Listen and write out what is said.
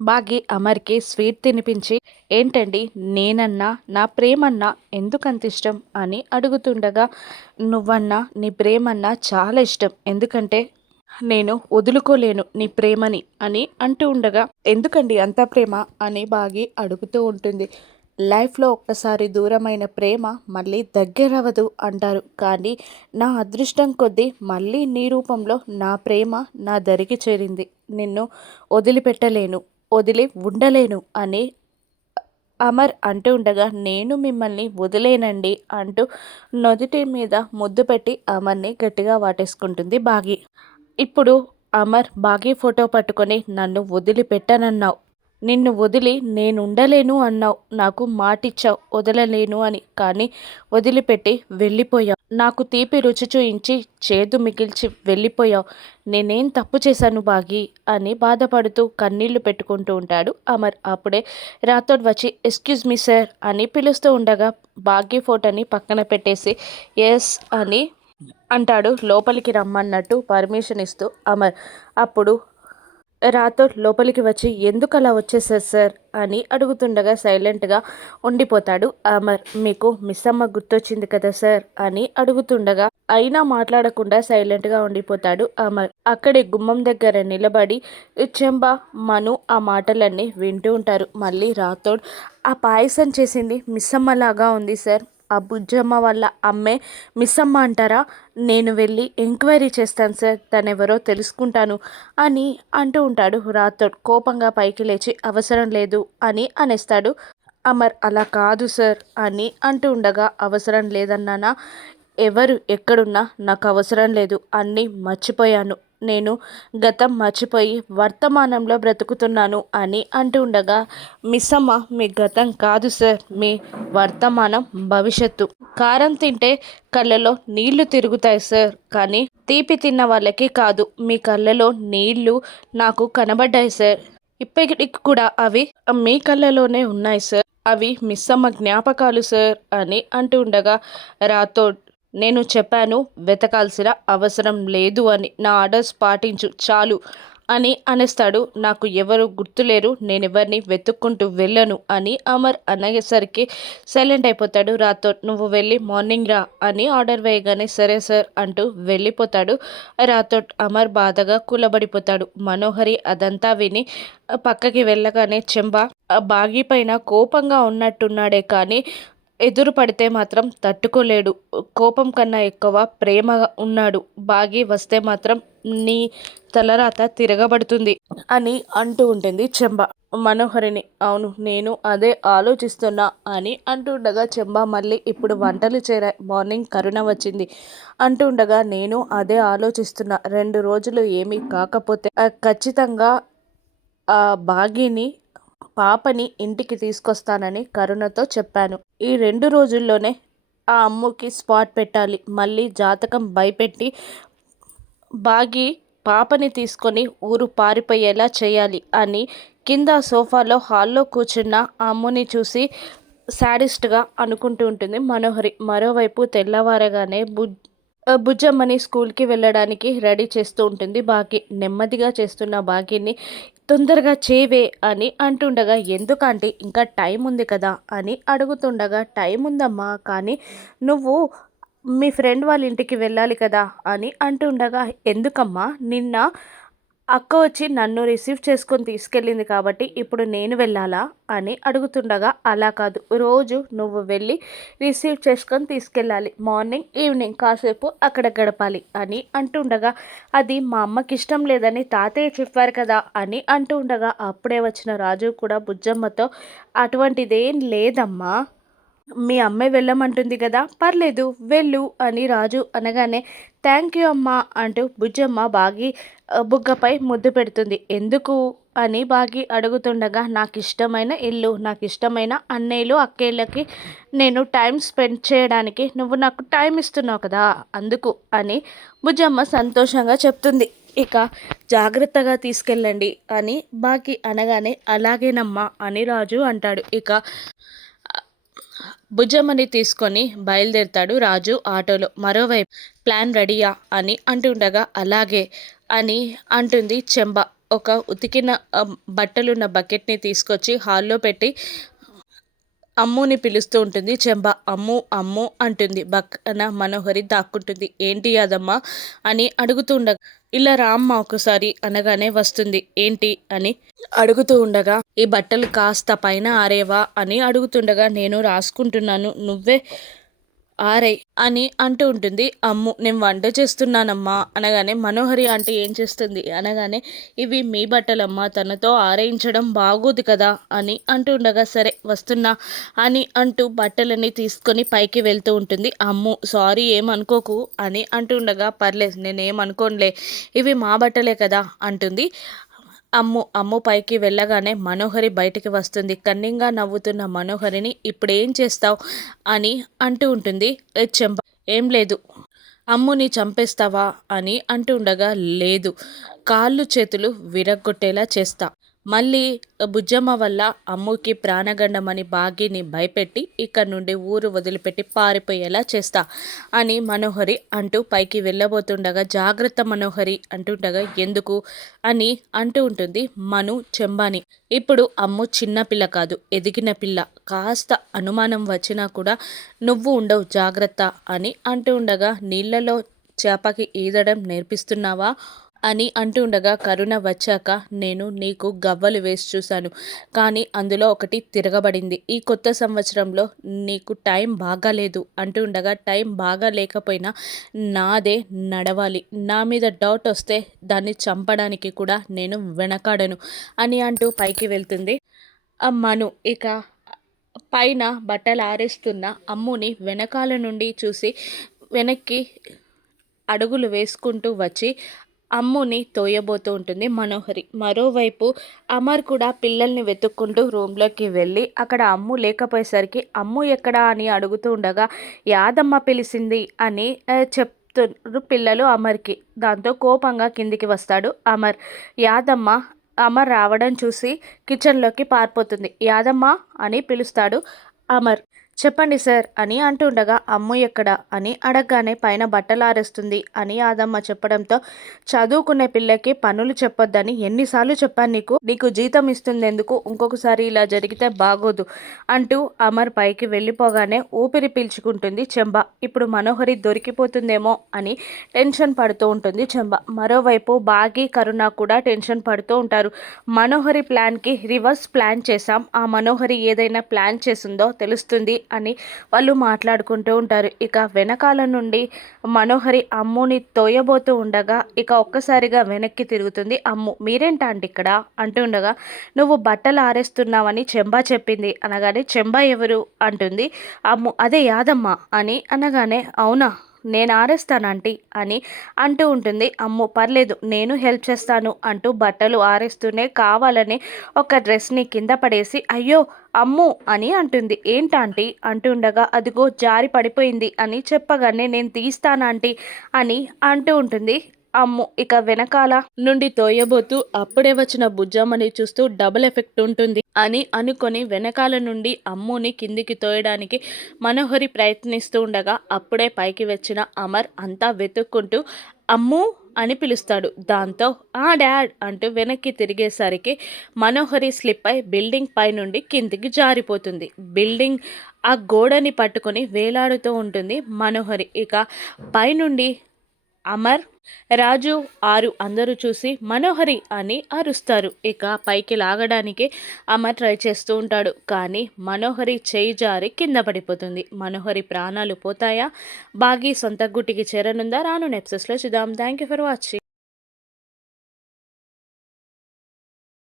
బాగి అమర్కి sweet తినిపించి ఏంటండి నేనన్నా నా ప్రేమన్నా ఎందుకంత ఇష్టం? అని అడుగుతుండగా నువ్వన్నా నీ ప్రేమన్నా చాలా ఇష్టం. ఎందుకంటే నేను వదులుకోలేను నీ ప్రేమని అని అంటూ ఉండగా ఎందుకండి అంత ప్రేమ? అని బాగి అడుగుతూ ఉంటుంది. లైఫ్లో ఒక్కసారి దూరమైన ప్రేమ మళ్ళీ దగ్గరవదు అంటారు. కానీ నా అదృష్టం కొద్దీ మళ్ళీ నీ రూపంలో నా ప్రేమ నా దరికి చేరింది. నిన్ను వదిలిపెట్టలేను. వదిలి ఉండలేను అని అమర్ అంటూ ఉండగా నేను మిమ్మల్ని వదిలేనండి అంటూ నొదిటి మీద ముద్దు పెట్టి అమర్ని గట్టిగా వాటేసుకుంటుంది బాగి. ఇప్పుడు అమర్ బాగి ఫోటో పట్టుకొని నన్ను వదిలిపెట్టనన్నావు. నిన్ను వదిలి నేను ఉండలేను అన్నావు. నాకు మాటిచ్చావు వదలలేను అని. కానీ వదిలిపెట్టి వెళ్ళిపోయావు. నాకు తీపి రుచి చూయించి చేదు మిగిల్చి వెళ్ళిపోయావు. నేనేం తప్పు చేశాను బాగి? అని బాధపడుతూ కన్నీళ్ళు పెట్టుకుంటూ ఉంటాడు అమర్. అప్పుడే రాతోడు వచ్చి ఎక్స్క్యూజ్ మీ సార్ అని పిలుస్తూ ఉండగా బాగి ఫోటోని పక్కన పెట్టేసి ఎస్ అని అంటాడు. లోపలికి రమ్మన్నట్టు పర్మిషన్ ఇస్తూ అమర్. అప్పుడు రాథోడ్ లోపలికి వచ్చి ఎందుకు అలా వచ్చేసారు సార్? అని అడుగుతుండగా సైలెంట్గా ఉండిపోతాడు. అమర్ మీకు మిస్సమ్మ గుర్తొచ్చింది కదా సార్? అని అడుగుతుండగా అయినా మాట్లాడకుండా సైలెంట్గా ఉండిపోతాడు. అమర్ అక్కడే గుమ్మం దగ్గర నిలబడి చెంబా మను ఆ మాటలన్నీ వింటూ ఉంటారు. మళ్ళీ రాథోడ్ ఆ పాయసం చేసింది మిస్సమ్మలాగా ఉంది సార్. ఆ బుజ్జమ్మ వాళ్ళ అమ్మే మిస్ అమ్మ అంటారా? నేను వెళ్ళి ఎంక్వైరీ చేస్తాను సార్ తనెవరో తెలుసుకుంటాను అని అంటూ ఉంటాడు రాథోడ్ కోపంగా పైకి లేచి అవసరం లేదు అని అనేస్తాడు. అమర్ అలా కాదు సార్ అని అంటూ ఉండగా అవసరం లేదన్నానా? ఎవరు ఎక్కడున్నా నాకు అవసరం లేదు. అన్నీ మర్చిపోయాను. నేను గతం మర్చిపోయి వర్తమానంలో బ్రతుకుతున్నాను అని అంటూ ఉండగా మిస్సమ్మ మీ గతం కాదు సార్. మీ వర్తమానం భవిష్యత్తు. కారం తింటే కళ్ళలో నీళ్ళు తిరుగుతాయి సార్. కానీ తీపి తిన్న వాళ్ళకి కాదు. మీ కళ్ళలో నీళ్ళు నాకు కనబడ్డాయి సార్. ఇప్పటికి కూడా అవి మీ కళ్ళలోనే ఉన్నాయి సార్. అవి మిస్సమ్మ జ్ఞాపకాలు సార్ అని అంటూ ఉండగా రాథోడ్ నేను చెప్పాను వెతకాల్సిన అవసరం లేదు అని. నా ఆర్డర్స్ పాటించు చాలు అని అనేస్తాడు. నాకు ఎవరు గుర్తులేరు నేను ఎవరిని వెతుక్కుంటూ వెళ్ళను అని అమర్ అనేసరికి సైలెంట్ అయిపోతాడు. రాతో నువ్వు వెళ్ళి మార్నింగ్ రా అని ఆర్డర్ వేయగానే సరే సార్ అంటూ వెళ్ళిపోతాడు. రాతో అమర్ బాధగా కూలబడిపోతాడు. మనోహరి అదంతా విని పక్కకి వెళ్ళగానే చెంబ బాగి పైన కోపంగా ఉన్నట్టున్నాడే కానీ ఎదురు పడితే మాత్రం తట్టుకోలేడు. కోపం కన్నా ఎక్కువ ప్రేమగా ఉన్నాడు. బాగి వస్తే మాత్రం నీ తలరాత తిరగబడుతుంది అని అంటూ ఉంటుంది చెంబ. మనోహరిని అవును నేను అదే ఆలోచిస్తున్నా అని అంటుండగా చెంబ మళ్ళీ ఇప్పుడు వంటలు చేరా మార్నింగ్ కరుణ వచ్చింది. అంటుండగా నేను అదే ఆలోచిస్తున్నా. రెండు రోజులు ఏమీ కాకపోతే ఖచ్చితంగా ఆ బాగిని పాపని ఇంటికి తీసుకొస్తానని కరుణతో చెప్పాను. ఈ రెండు రోజుల్లోనే ఆ అమ్ముకి స్పాట్ పెట్టాలి. మళ్ళీ జాతకం భయపెట్టి బాగి పాపని తీసుకొని ఊరు పారిపోయేలా చేయాలి అని కింద సోఫాలో హాల్లో కూర్చున్న ఆ అమ్ముని చూసి శాడిస్ట్గా అనుకుంటూ ఉంటుంది మనోహరి. మరోవైపు తెల్లవారగానే బుజ్ బుజ్జమ్మని స్కూల్కి వెళ్ళడానికి రెడీ చేస్తూ ఉంటుంది బాకీ నెమ్మదిగా చేస్తున్న బాకీని తొందరగా చేవే అని అంటుండగా ఎందుకంటే ఇంకా టైం ఉంది కదా అని అడుగుతుండగా టైం ఉందమ్మా కానీ నువ్వు మీ ఫ్రెండ్ వాళ్ళ ఇంటికి వెళ్ళాలి కదా అని అంటుండగా ఎందుకమ్మా నిన్న అక్క వచ్చి నన్ను రిసీవ్ చేసుకొని తీసుకెళ్ళింది కాబట్టి ఇప్పుడు నేను వెళ్ళాలా అని అడుగుతుండగా అలా కాదు. రోజు నువ్వు వెళ్ళి రిసీవ్ చేసుకొని తీసుకెళ్ళాలి. మార్నింగ్ ఈవినింగ్ కాసేపు అక్కడ గడపాలి అని అంటుండగా అది మా అమ్మకి ఇష్టం లేదని తాతయ్య చెప్పారు కదా అని అంటుండగా అప్పుడే వచ్చిన రాజు కూడా బుజ్జమ్మతో అటువంటిదేం లేదమ్మా. మీ అమ్మాయి వెళ్ళమంటుంది కదా? పర్లేదు వెళ్ళు అని రాజు అనగానే థ్యాంక్ యూ అమ్మా అంటూ బుజ్జమ్మ బాగి బుగ్గపై ముద్దు పెడుతుంది. ఎందుకు? అని బాగి అడుగుతుండగా నాకు ఇష్టమైన ఇల్లు నాకు ఇష్టమైన అన్నయ్యలు అక్కేళ్ళకి నేను టైం స్పెండ్ చేయడానికి నువ్వు నాకు టైం ఇస్తున్నావు కదా? అందుకు అని బుజ్జమ్మ సంతోషంగా చెప్తుంది. ఇక జాగ్రత్తగా తీసుకెళ్ళండి అని బాకి అనగానే అలాగేనమ్మా అని రాజు అంటాడు. ఇక భుజమని తీసుకొని బయలుదేరుతాడు రాజు ఆటోలో. మరోవైపు ప్లాన్ రెడీయా? అని అంటుండగా అలాగే అని అంటుంది చెంబ. ఒక ఉతికిన బట్టలున్న బకెట్ని తీసుకొచ్చి హాల్లో పెట్టి అమ్ముని పిలుస్తూ ఉంటుంది. చెంబ అమ్ము అమ్ము అంటుంది. పక్కన మనోహరి దాక్కుంటుంది. ఏంటి యాదమ్మ? అని అడుగుతుండగా ఇలా రామ్మ ఒకసారి అనగానే వస్తుంది. ఏంటి? అని అడుగుతూ ఉండగా ఈ బట్టలు కాస్త పైన ఆరేవా? అని అడుగుతుండగా నేను రాసుకుంటున్నాను. నువ్వే ఆరై అని అంటూ ఉంటుంది. అమ్ము నేను వంట చేస్తున్నానమ్మా అనగానే మనోహరి ఆంటీ ఏం చేస్తుంది అనగానే ఇవి మీ బట్టలమ్మా తనతో ఆరేయించడం బాగోదు కదా అని అంటూ ఉండగా సరే వస్తున్నా అని అంటూ బట్టలని తీసుకొని పైకి వెళ్తూ ఉంటుంది. అమ్ము సారీ ఏమనుకోకు అని అంటూ ఉండగా పర్లేదు నేనేమనుకోనులే ఇవి మా బట్టలే కదా అంటుంది. అమ్ము అమ్ము పైకి వెళ్ళగానే మనోహరి బయటికి వస్తుంది. కన్నింగా నవ్వుతున్న మనోహరిని ఇప్పుడేం చేస్తావు? అని అంటూ ఉంటుంది. చెంప ఏం లేదు. అమ్ముని చంపేస్తావా? అని అంటుండగా లేదు. కాళ్ళు చేతులు విరగ్గొట్టేలా చేస్తా. మళ్ళీ బుజ్జమ్మ వల్ల అమ్ముకి ప్రాణగండమని బాగిని భయపెట్టి ఇక్కడ నుండి ఊరు వదిలిపెట్టి పారిపోయేలా చేస్తా అని మనోహరి అంటూ పైకి వెళ్ళబోతుండగా జాగ్రత్త మనోహరి అంటుండగా ఎందుకు? అని అంటూ ఉంటుంది మను చెంబాని. ఇప్పుడు అమ్ము చిన్న పిల్ల కాదు ఎదిగిన పిల్ల. కాస్త అనుమానం వచ్చినా కూడా నువ్వు ఉండవు జాగ్రత్త అని అంటూ ఉండగా నీళ్ళలో చేపకి ఈదడం నేర్పిస్తున్నావా? అని అంటుండగా కరుణ వచ్చాక నేను నీకు గవ్వలు వేసి చూశాను. కానీ అందులో ఒకటి తిరగబడింది. ఈ కొత్త సంవత్సరంలో నీకు టైం బాగాలేదు అంటుండగా టైం బాగా లేకపోయినా నాదే నడవాలి. నా మీద డౌట్ వస్తే దాన్ని చంపడానికి కూడా నేను వెనకాడను అని అంటూ పైకి వెళ్తుంది. అమ్మను ఇక పైన బట్టలు ఆరేస్తున్న అమ్ముని వెనకాల నుండి చూసి వెనక్కి అడుగులు వేసుకుంటూ వచ్చి అమ్ముని తోయబోతూ ఉంటుంది మనోహరి. మరోవైపు అమర్ కూడా పిల్లల్ని వెతుక్కుంటూ రూమ్లోకి వెళ్ళి అక్కడ అమ్ము లేకపోయేసరికి అమ్ము ఎక్కడా? అని అడుగుతూ ఉండగా యాదమ్మ పిలిచింది అని చెప్తున్నారు పిల్లలు అమర్కి. దాంతో కోపంగా కిందికి వస్తాడు అమర్. యాదమ్మ అమర్ రావడం చూసి కిచెన్లోకి పారిపోతుంది. యాదమ్మ అని పిలుస్తాడు అమర్. చెప్పండి సార్ అని అంటుండగా అమ్ము ఎక్కడ? అని అడగగానే పైన బట్టలు ఆరేస్తుంది అని యాదమ్మ చెప్పడంతో చదువుకునే పిల్లకి పనులు చెప్పొద్దని ఎన్నిసార్లు చెప్పాను నీకు? నీకు జీతం ఇస్తుంది ఎందుకు ఇంకొకసారి ఇలా జరిగితే బాగోదు అంటూ అమర్ పైకి వెళ్ళిపోగానే ఊపిరి పీల్చుకుంటుంది చెంబ. ఇప్పుడు మనోహరి దొరికిపోతుందేమో అని టెన్షన్ పడుతూ ఉంటుంది చెంబ. మరోవైపు బాగి కరుణ కూడా టెన్షన్ పడుతూ ఉంటారు. మనోహరి ప్లాన్కి రివర్స్ ప్లాన్ చేశాం. ఆ మనోహరి ఏదైనా ప్లాన్ చేసిందో తెలుస్తుంది. అని వాళ్ళు మాట్లాడుకుంటూ ఉంటారు. ఇక వెనకాల నుండి మనోహరి అమ్ముని తోయబోతూ ఉండగా ఇక ఒక్కసారిగా వెనక్కి తిరుగుతుంది. అమ్ము మీరేంటా అండి ఇక్కడ అంటుండగా నువ్వు బట్టలు ఆరేస్తున్నావని చెంబా చెప్పింది. అనగానే చెంబా ఎవరు? అంటుంది. అమ్ము అదే యాదమ్మ అని అనగానే అవునా? నేను ఆరేస్తాను ఆంటీ అని అంటూ ఉంటుంది. అమ్ము పర్లేదు నేను హెల్ప్ చేస్తాను అంటూ బట్టలు ఆరేస్తూనే కావాలని ఒక డ్రెస్ని కింద పడేసి అయ్యో అమ్ము అని అంటుంది. ఏంటంటీ అంటుండగా అదిగో జారి పడిపోయింది అని చెప్పగానే నేను తీస్తానంటీ అని అంటూ ఉంటుంది. అమ్ము ఇక వెనకాల నుండి తోయబోతూ అప్పుడే వచ్చిన బుజ్జమ్మని చూస్తూ డబుల్ ఎఫెక్ట్ ఉంటుంది అని అనుకొని వెనకాల నుండి అమ్ముని కిందికి తోయడానికి మనోహరి ప్రయత్నిస్తూ ఉండగా అప్పుడే పైకి వచ్చిన అమర్ అంతా వెతుక్కుంటూ అమ్ము అని పిలుస్తాడు. దాంతో ఆ డాడ్ అంటూ వెనక్కి తిరిగేసరికి మనోహరి స్లిప్ అయి బిల్డింగ్ పై నుండి కిందికి జారిపోతుంది. బిల్డింగ్ ఆ గోడని పట్టుకొని వేలాడుతూ ఉంటుంది మనోహరి. ఇక పైనుండి అమర్ రాజు ఆరు అందరూ చూసి మనోహరి అని అరుస్తారు. ఇక పైకి లాగడానికి అమర్ ట్రై చేస్తూ ఉంటాడు. కానీ మనోహరి చేయి జారి కింద పడిపోతుంది. మనోహరి ప్రాణాలు పోతాయా? బాగి సొంత గుట్టికి చేరనుందా? రాను నెప్సెస్లో చూద్దాం. Thank you for watching